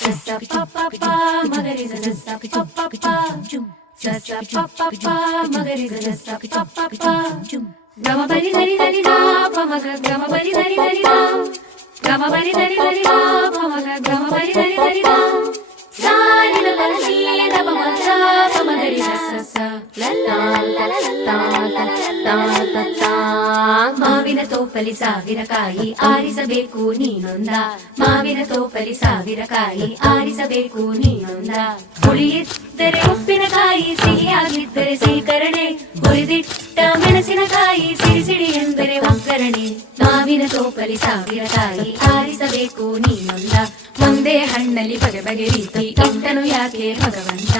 sa pa pa pa magari sa sa pa pa pa sa sa pa pa pa magari sa sa pa pa pa gama bari dari dari da pa maga gama bari dari dari da gama bari dari dari da pa maga gama bari dari dari da sa ni la la ni da pa maga pa magari sa sa la la la la la la la la ಮಾವಿನ ತೋಪಲಿ ಸಾವಿರ ಕಾಯಿ ಆರಿಸಬೇಕು ನೀನೊಂದ ಮಾವಿನ ತೋಪಲಿ ಸಾವಿರ ಕಾಯಿ ಆರಿಸಬೇಕು ನೀನೊಂದ ಹುಳಿಯಿದ್ದರೆ ಉಪ್ಪಿನಕಾಯಿ ಸಿಹಿಯಾಗಿದ್ದರೆ ಸೀಕರಣೆ ಹುರಿದಿಟ್ಟ ಮೆಣಸಿನಕಾಯಿ ಸಿಡಿ ಸಿಡಿ ಎಂದರೆ ಒಗ್ಗರಣೆ ಮಾವಿನ ತೋಪಲಿ ಸಾವಿರ ಕಾಯಿ ಆರಿಸಬೇಕು ನೀನೊಂದ ಒಂದೇ ಹಣ್ಣಲ್ಲಿ ಬಗೆ ಬಗೆ ರೀತಿ ಇಟ್ಟನು ಯಾಕೆ ಭಗವಂತ